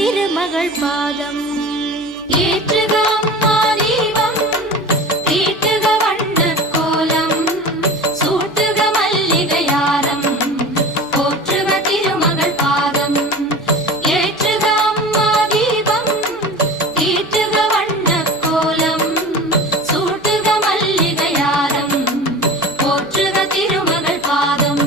திருமகள் பாதம் ஏற்றுக அம்மா தீபம் தீட்டுக வண்ணக் கோலம் சூட்டுக மல்லிகையாரம் போற்றுக திருமகள் பாதம் ஏற்றுக அம்மா தீபம் தீட்டுக வண்ணக் கோலம் சூட்டுக மல்லிகையாரம் போற்றுக திருமகள் பாதம்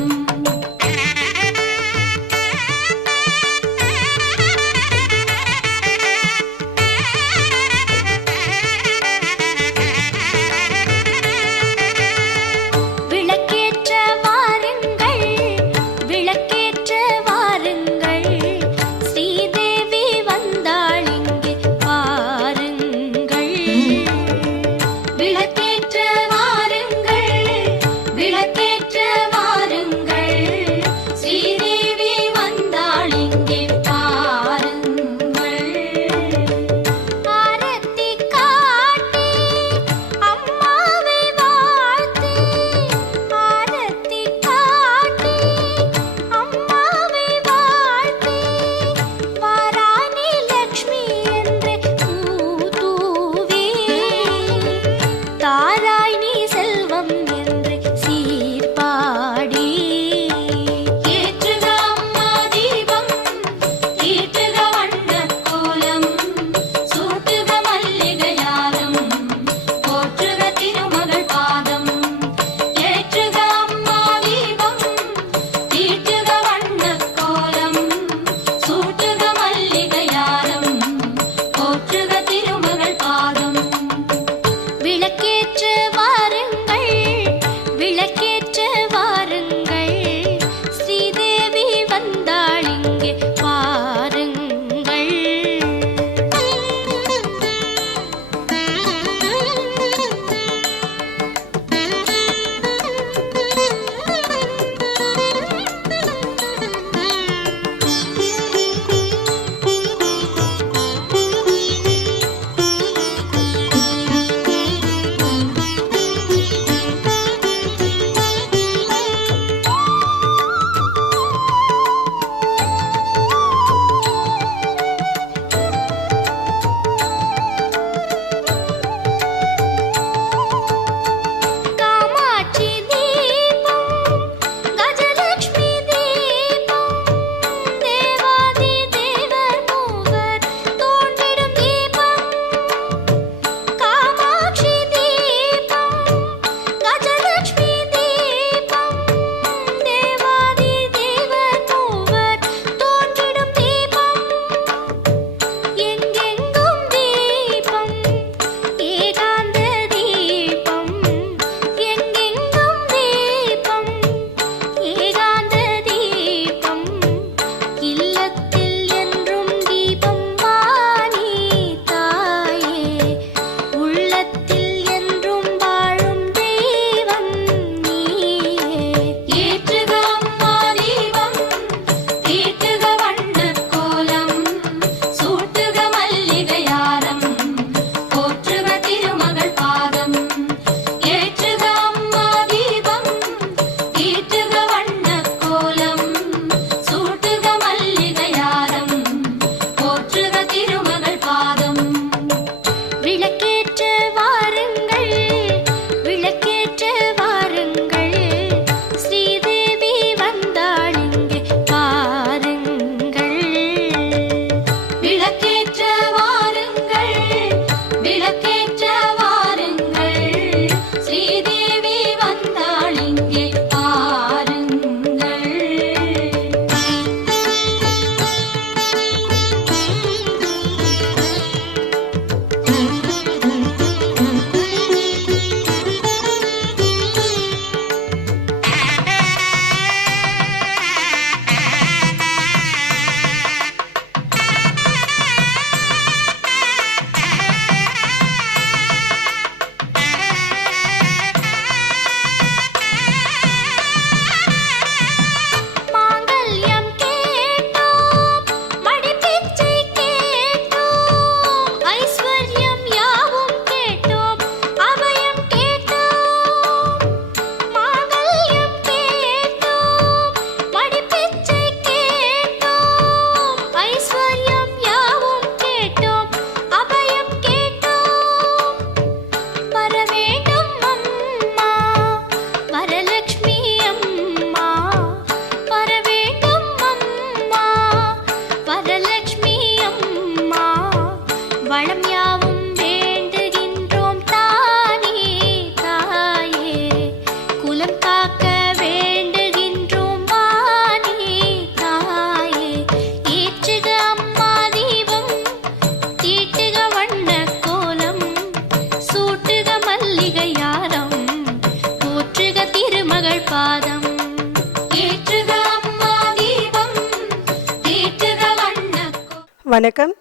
வணக்கம்.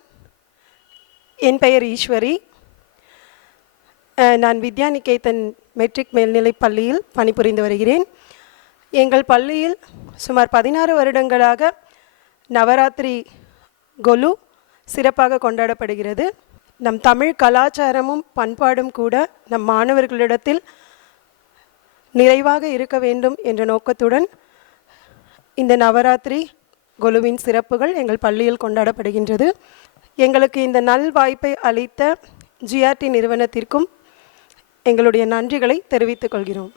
என் பெயர் ஈஸ்வரி. நான் வித்யாநிகேதன் மெட்ரிக் மேல்நிலைப் பள்ளியில் பணிபுரிந்து வருகிறேன். எங்கள் பள்ளியில் சுமார் 16 வருடங்களாக நவராத்திரி கொலு சிறப்பாக கொண்டாடப்படுகிறது. நம் தமிழ் கலாச்சாரமும் பண்பாடும் கூட நம் மாணவர்களிடத்தில் நிறைவாக இருக்க வேண்டும் என்ற நோக்கத்துடன் இந்த நவராத்திரி கொலுவின் சிறப்புகள் எங்கள் பள்ளியில் கொண்டாடப்படுகின்றது. எங்களுக்கு இந்த நல் வாய்ப்பை அளித்த ஜிஆர்டி நிறுவனத்திற்கும் எங்களுடைய நன்றிகளை தெரிவித்துக் கொள்கிறோம்.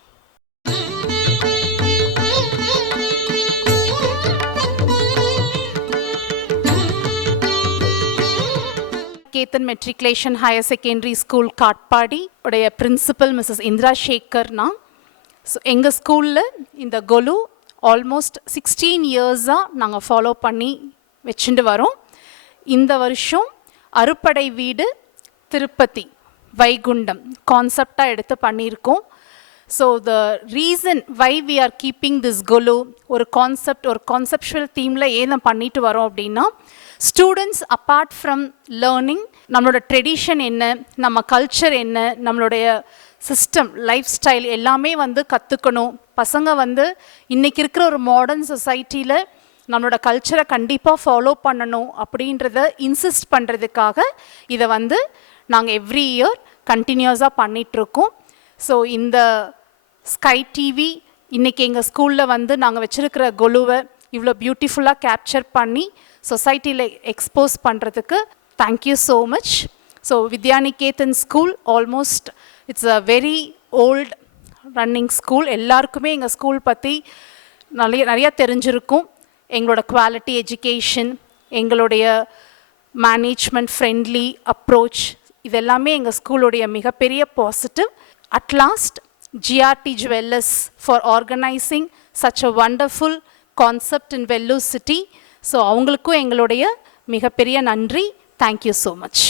Ketan matriculation higher secondary school Katpadi உடைய பிரின்சிபல் மிஸ்ஸஸ் இந்திரா சேகர்னா. ஸோ எங்கள் ஸ்கூலில் இந்த கொலு ஆல்மோஸ்ட் 16 இயர்ஸாக நாங்கள் ஃபாலோ பண்ணி வச்சுட்டு வரோம். இந்த வருஷம் அறுப்படை வீடு திருப்பதி வைகுண்டம் கான்செப்டாக எடுத்து பண்ணியிருக்கோம். So the reason why we are keeping this golu ஒரு கான்செப்டுவல் தீமில் ஏன் பண்ணிட்டு வரோம் அப்படின்னா, ஸ்டூடெண்ட்ஸ் அப்பார்ட் ஃப்ரம் லேர்னிங் நம்மளோட ட்ரெடிஷன் என்ன, நம்ம கல்ச்சர் என்ன, நம்மளுடைய சிஸ்டம் லைஃப் ஸ்டைல் எல்லாமே கற்றுக்கணும். பசங்க இன்றைக்கி இருக்கிற ஒரு மாடர்ன் சொசைட்டியில் நம்மளோட கல்ச்சரை கண்டிப்பாக ஃபாலோ பண்ணணும் அப்படின்றத இன்சிஸ்ட் பண்ணுறதுக்காக இதை நாங்கள் எவ்ரி இயர் கண்டினியூஸாக பண்ணிகிட்ருக்கோம். ஸோ இந்த ஸ்கை டிவி இன்றைக்கி எங்கள் ஸ்கூலில் நாங்கள் வச்சுருக்கிற கொலுவை இவ்வளோ பியூட்டிஃபுல்லாக கேப்சர் பண்ணி சொசைட்டியில் எக்ஸ்போஸ் பண்ணுறதுக்கு thank you so much. So Vidyaniketan school almost it's a very old running school. எல்லாருக்குமே எங்கள் ஸ்கூல் பற்றி நிறையா தெரிஞ்சிருக்கும். எங்களோட குவாலிட்டி எஜுகேஷன், எங்களுடைய மேனேஜ்மெண்ட் ஃப்ரெண்ட்லி அப்ரோச், இதெல்லாமே எங்கள் ஸ்கூலுடைய மிகப்பெரிய positive. At last GRT jewellers for organising such a wonderful concept in Vellore city. So அவங்களுக்கும் எங்களுடைய மிகப்பெரிய நன்றி. Thank you so much.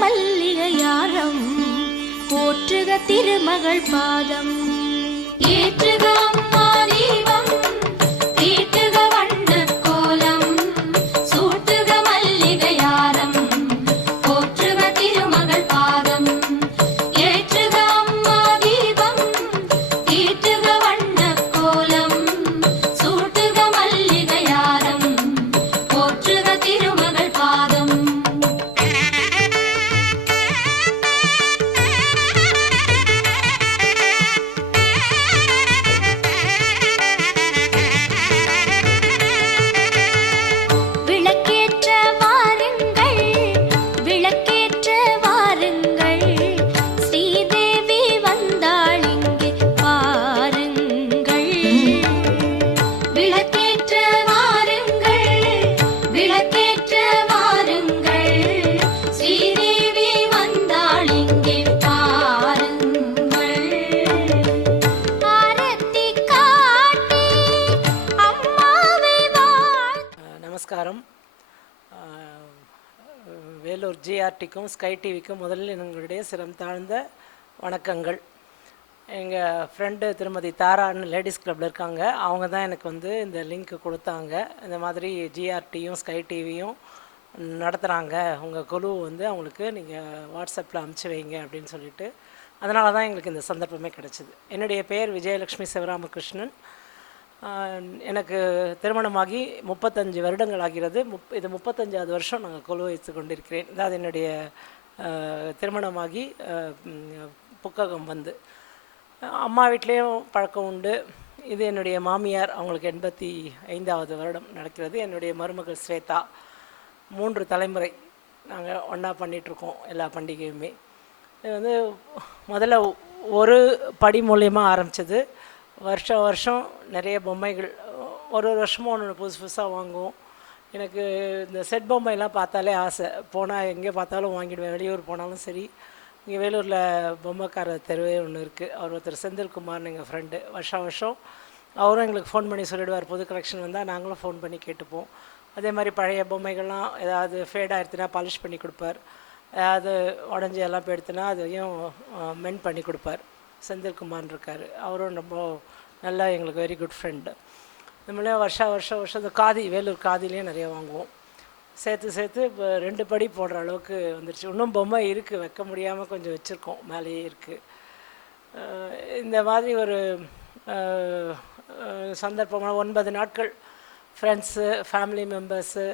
மல்லிகையாரம் போற்றுக திருமகள் பாதம். ஏற்றுக அம்மா தீபம், தீட்டுக வண்ணக் கோலம், சூட்டுக மல்லிகையாரம் போற்றுக திருமகள் பாதம். ஏற்றுக அம்மா தீபம், தீட்டுக வண்ணக் கோலம், சூட்டுக மல்லிகையாரம் போற்றுக திருமகள் பாதம். ஜிஆர்டிக்கும் ஸ்கை டிவிக்கும் முதலில் எங்களுடைய சிரம் தாழ்ந்த வணக்கங்கள். எங்கள் ஃப்ரெண்டு திருமதி தாரான்னு லேடிஸ் கிளப்பில் இருக்காங்க. அவங்க தான் எனக்கு வந்து இந்த லிங்க் கொடுத்தாங்க. இந்த மாதிரி ஜிஆர்டியும் ஸ்கை டிவியும் நடத்துகிறாங்க, உங்கள் குழு வந்து அவங்களுக்கு நீங்கள் வாட்ஸ்அப்பில் அனுப்பிச்சி வைங்க அப்படின்னு சொல்லிட்டு, அதனால தான் எங்களுக்கு இந்த சந்தர்ப்பமே கிடச்சிது. என்னுடைய பெயர் விஜயலட்சுமி சிவராமகிருஷ்ணன். எனக்கு திருமணமாகி 35 வருடங்கள் ஆகிறது. இது 35வது வருஷம் நாங்கள் குழு வைத்து கொண்டிருக்கிறேன். அதாவது என்னுடைய திருமணமாகி புக்ககம் வந்து அம்மா வீட்லேயும் பழக்கம் உண்டு. இது என்னுடைய மாமியார், அவங்களுக்கு 85வது வருடம் நடக்கிறது. என்னுடைய மருமகள் ஸ்வேதா. 3 தலைமுறை நாங்கள் ஒன்றா பண்ணிகிட்ருக்கோம் எல்லா பண்டிகையுமே. இது வந்து முதல்ல ஒரு படி மூலியமாக ஆரம்பித்தது. வருஷம் நிறைய பொம்மைகள் ஒரு வருஷமும் ஒன்று புதுசு புதுசாக வாங்குவோம். எனக்கு இந்த செட் பொம்மைலாம் பார்த்தாலே ஆசை. போனால் எங்கே பார்த்தாலும் வாங்கிடுவேன். வெளியூர் போனாலும் சரி. இங்கே வேலூரில் பொம்மைக்கார தெருவே ஒன்று இருக்குது. அவர் ஒருத்தர் செந்தில்குமார்னு எங்கள் ஃப்ரெண்டு. வருஷம் அவரும் எங்களுக்கு ஃபோன் பண்ணி சொல்லிவிடுவார். புது கலெக்ஷன் வந்தால் நாங்களும் ஃபோன் பண்ணி கேட்டுப்போம். அதே மாதிரி பழைய பொம்மைகள்லாம் ஏதாவது ஃபேட் ஆகிடுச்சுன்னா பாலிஷ் பண்ணி கொடுப்பார். ஏதாவது உடஞ்சி எல்லாம் போயிடுத்துனா அதையும் மென் பண்ணி கொடுப்பார். செந்தில்குமார் இருக்கார். அவரும் ரொம்ப நல்லா எங்களுக்கு வெரி குட் ஃப்ரெண்டு. நம்மளே வருஷம் இந்த காதி, வேலூர் காதிலையும் நிறைய வாங்குவோம். சேர்த்து இப்போ 2 படி போடுற அளவுக்கு வந்துடுச்சு. இன்னும் பொம்மை இருக்குது, வைக்க முடியாமல் கொஞ்சம் வச்சுருக்கோம், மேலேயே இருக்குது. இந்த மாதிரி ஒரு சந்தர்ப்பமான 9 நாட்கள் ஃப்ரெண்ட்ஸு, ஃபேமிலி மெம்பர்ஸு,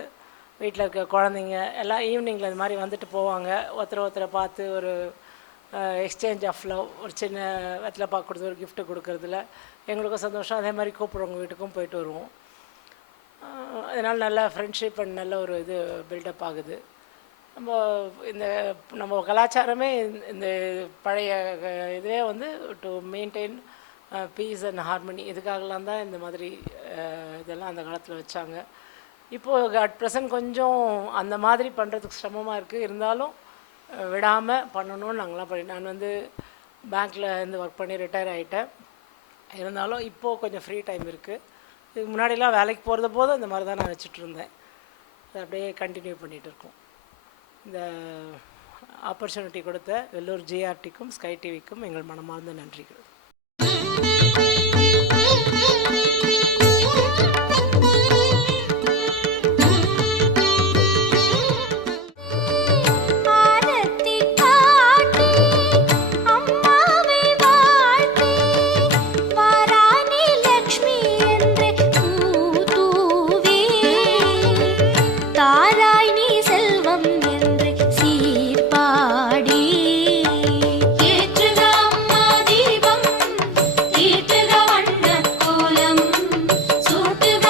வீட்டில் இருக்க குழந்தைங்க எல்லாம் ஈவினிங்கில் இது மாதிரி வந்துட்டு போவாங்க. ஒருத்தரை பார்த்து ஒரு எக்ஸ்சேஞ்ச் ஆஃப் லவ், ஒரு சின்ன வெத்தலை பாக்கு கொடுத்து ஒரு கிஃப்ட்டு கொடுக்குறதுல எங்களுக்கும் சந்தோஷம். அதே மாதிரி கூப்பிட்றவங்க வீட்டுக்கும் போயிட்டு வருவோம். அதனால் நல்ல ஃப்ரெண்ட்ஷிப் அண்ட் நல்ல ஒரு இது பில்டப் ஆகுது. நம்ம கலாச்சாரமே இந்த பழைய இதே வந்து to maintain peace and harmony, இதுக்காகலாம் தான் இந்த மாதிரி இதெல்லாம் அந்த காலத்தில் வச்சாங்க. இப்போது அட் ப்ரெசன்ட் கொஞ்சம் அந்த மாதிரி பண்ணுறதுக்கு சிரமமாக இருக்குது. இருந்தாலும் விடாமல் பண்ணணும்னு நாங்களாம் நான் வந்து பேங்க்கில் இருந்து ஒர்க் பண்ணி ரிட்டையர் ஆகிட்டேன். இருந்தாலும் இப்போது கொஞ்சம் ஃப்ரீ டைம் இருக்குது. இதுக்கு முன்னாடிலாம் வேலைக்கு போகிறத இந்த மாதிரி தான் நான் வச்சுட்ருந்தேன். அதை அப்படியே கண்டினியூ பண்ணிகிட்டு இருக்கோம். இந்த ஆப்பர்ச்சுனிட்டி கொடுத்த வெள்ளூர் ஜிஆர்டிக்கும் ஸ்கை டிவிக்கும் எங்கள் மனமார்ந்த நன்றிகள். சூட்டுக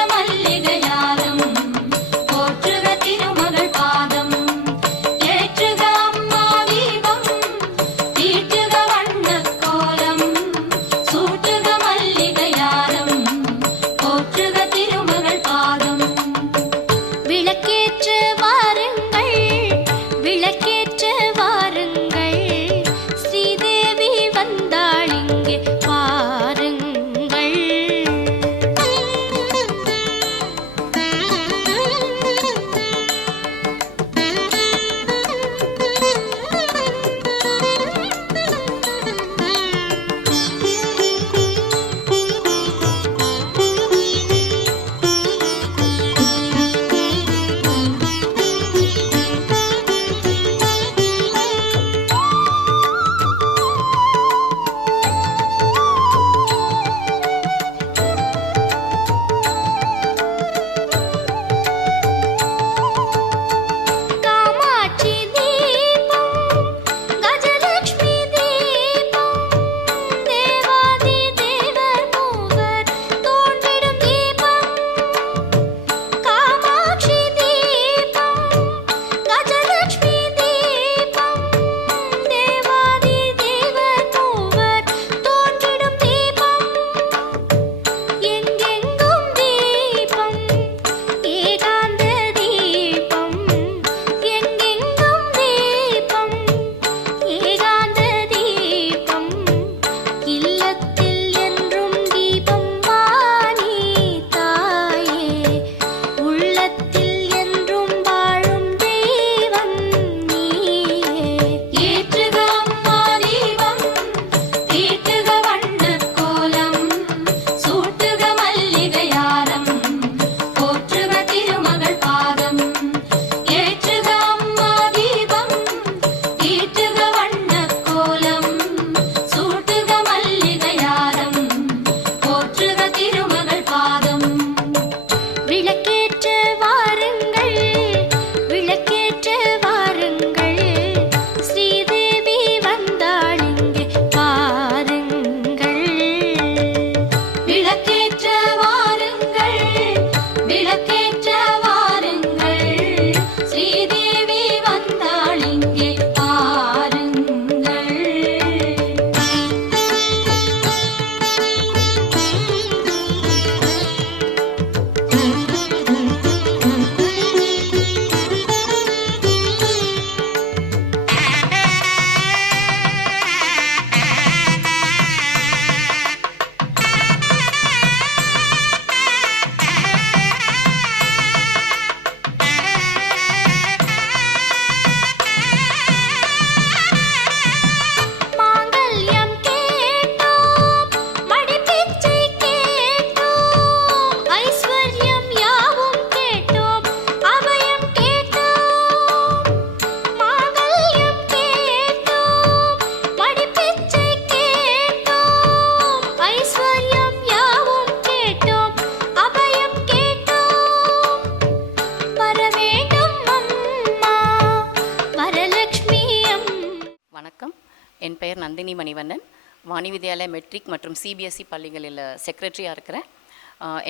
பேர் நந்தினி மணிவண்ணன். வாணி வித்யாலயா மெட்ரிக் மற்றும் சிபிஎஸ்சி பள்ளிகளில் செக்ரட்டரியாக இருக்கிறேன்.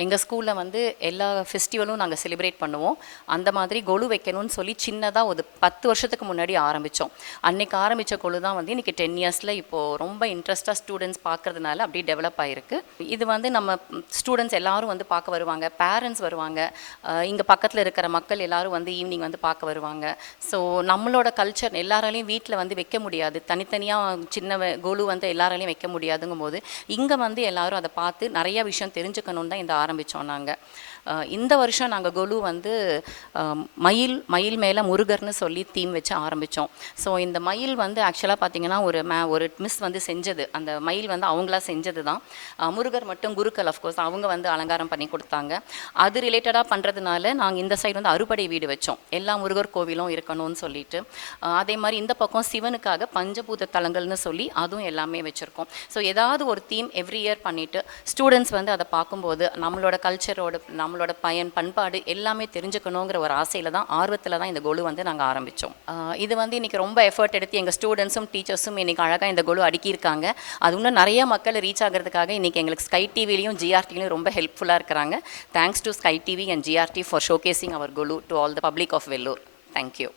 எங்கள் ஸ்கூலில் வந்து எல்லா ஃபெஸ்டிவலும் நாங்கள் செலிப்ரேட் பண்ணுவோம். அந்த மாதிரி கொலு வைக்கணும்னு சொல்லி சின்னதாக ஒரு 10 வருஷத்துக்கு முன்னாடி ஆரம்பித்தோம். அன்றைக்கி ஆரம்பித்த கொலு தான் வந்து இன்றைக்கி 10 இயர்ஸில் இப்போது ரொம்ப இன்ட்ரெஸ்ட்டாக ஸ்டூடெண்ட்ஸ் பார்க்குறதுனால அப்படியே டெவலப் ஆகிருக்கு. இது வந்து நம்ம ஸ்டூடெண்ட்ஸ் எல்லோரும் வந்து பார்க்க வருவாங்க, பேரண்ட்ஸ் வருவாங்க, இங்கே பக்கத்தில் இருக்கிற மக்கள் எல்லோரும் வந்து ஈவினிங் வந்து பார்க்க வருவாங்க. ஸோ நம்மளோட கல்ச்சர் எல்லாராலையும் வீட்டில் வந்து வைக்க முடியாது, தனித்தனியாக சின்ன கொலு வந்து எல்லாராலையும் வைக்க முடியாதுங்கும் போது இங்கே வந்து எல்லோரும் அதை பார்த்து நிறையா விஷயம் தெரிஞ்சுக்கணுன்னு தான் இந்த ஆரம்பித்தோம் நாங்கள். இந்த வருஷம் நாங்கள் கொலு வந்து மயில் மேலே முருகர்னு சொல்லி தீம் வச்சு ஆரம்பித்தோம். ஸோ இந்த மயில் வந்து ஆக்சுவலாக பார்த்திங்கன்னா ஒரு மிஸ் வந்து செஞ்சது, அந்த மயில் வந்து அவங்களா செஞ்சது தான். முருகர் மட்டும் குருக்கள் அஃப்கோர்ஸ் அவங்க வந்து அலங்காரம் பண்ணி கொடுத்தாங்க. அது ரிலேட்டடாக பண்ணுறதுனால நாங்கள் இந்த சைடு வந்து அறுபடை வீடு வச்சோம், எல்லா முருகர் கோவிலும் இருக்கணும்னு சொல்லிட்டு. அதே மாதிரி இந்த பக்கம் சிவனுக்காக பஞ்சபூத தலங்கள்னு சொல்லி அதுவும் எல்லாமே வச்சுருக்கோம். ஸோ ஏதாவது ஒரு தீம் எவ்ரி இயர் பண்ணிவிட்டு ஸ்டூடெண்ட்ஸ் வந்து அதை பார்க்கும்போது நம்மளோட கல்ச்சரோட நம்மளோட பண்பாடு எல்லாமே தெரிஞ்சுக்கணுங்கிற ஒரு ஆசையில் தான், ஆர்வத்தில் தான் இந்த கொலு வந்து நாங்கள் ஆரம்பித்தோம். இது வந்து இன்றைக்கி ரொம்ப எஃபர்ட் எடுத்து எங்கள் ஸ்டூடெண்ட்ஸும் டீச்சர்ஸும் இன்றைக்கி அழகாக இந்த கொலு அடுக்கியிருக்காங்க. அது இன்னும் நிறைய மக்கள் ரீச் ஆகிறதுக்காக இன்றைக்கி எங்களுக்கு ஸ்கை டிவிலையும் ஜிஆர்டிலையும் ரொம்ப ஹெல்ப்ஃபுல்லாக இருக்கிறாங்க. Thanks to Sky TV and GRT for showcasing our Golu to all the public of Vellore. Thank you.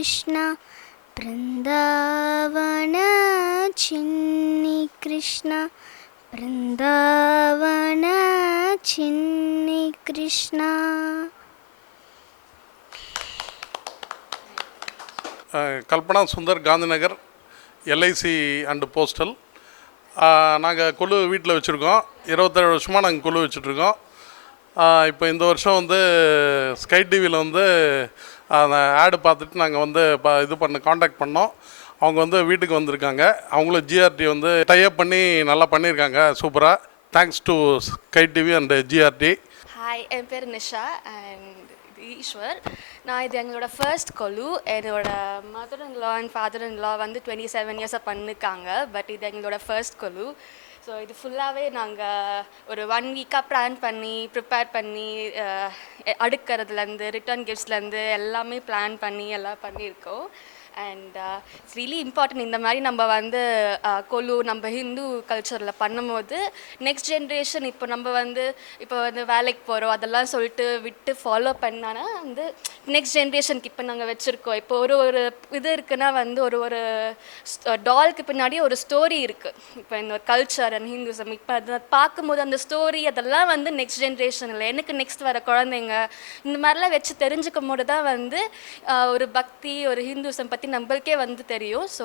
Krishna Brindavan Chinni Krishna Brindavan Chinni Krishna. Kalpana Sundar, Gandhinagar, LIC and postal. நாங்கள் கொலு வீட்டில் வச்சுருக்கோம். 27 வருஷமாக நாங்கள் கொலு வச்சுட்ருக்கோம். இப்போ இந்த வருஷம் வந்து ஸ்கை டிவியில் வந்து அந்த ஆடு பார்த்துட்டு நாங்கள் வந்து காண்டாக்ட் பண்ணோம். அவங்க வந்து வீட்டுக்கு வந்திருக்காங்க. அவங்களும் ஜிஆர்டி வந்து டைப் பண்ணி நல்லா பண்ணியிருக்காங்க சூப்பராக. Thanks to Sky TV and GRT. Hi, என் பேர் நிஷா அண்ட் ஈஸ்வர். நான் இது எங்களோட ஃபர்ஸ்ட் கொலு. என்னோட mother in law and father in law வந்து 27 இயர்ஸாக பண்ணியிருக்காங்க. பட் இது எங்களோட ஃபர்ஸ்ட் கொலு. ஸோ இது ஃபுல்லாகவே நாங்கள் ஒரு 1 வீக்காக ப்ளான் பண்ணி ப்ரிப்பேர் பண்ணி அடுக்கிறதுலேருந்து ரிட்டர்ன் கிஃப்ட்ஸ்லேருந்து எல்லாமே பிளான் பண்ணி எல்லாம் பண்ணியிருக்கோம். And it's really important. இந்த மாதிரி நம்ம வந்து கொலு நம்ம ஹிந்து கல்ச்சரில் பண்ணும்போது நெக்ஸ்ட் ஜென்ரேஷன் இப்போ வந்து வேலைக்கு போகிறோம் அதெல்லாம் சொல்லிட்டு விட்டு ஃபாலோ பண்ணானா வந்து நெக்ஸ்ட் ஜென்ரேஷனுக்கு இப்போ நாங்கள் வச்சுருக்கோம். இப்போ ஒரு இது இருக்குன்னா வந்து ஒரு டால்க்கு பின்னாடி ஒரு ஸ்டோரி இருக்குது. இப்போ இந்த ஒரு கல்ச்சர் அண்ட் ஹிந்துசம் இப்போ அதை பார்க்கும்போது அந்த ஸ்டோரி அதெல்லாம் வந்து நெக்ஸ்ட் ஜென்ரேஷனில் எனக்கு நெக்ஸ்ட் வர குழந்தைங்க இந்த மாதிரிலாம் வச்சு தெரிஞ்சுக்கும் போது தான் வந்து ஒரு பக்தி ஒரு ஹிந்துசம் பற்றி நம்மளுக்கே வந்து தெரியும். ஸோ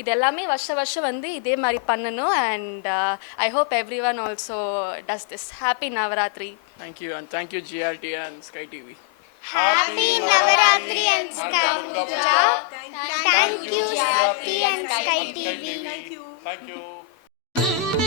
இது எல்லாமே வருஷம் வந்து இதே மாதிரி பண்ணணும். And I hope everyone also does this. Happy Navaratri. Thank you, and thank you GRT and Sky TV. Happy Navaratri and Sky Puja. Thank you GRT and Sky TV. Thank you.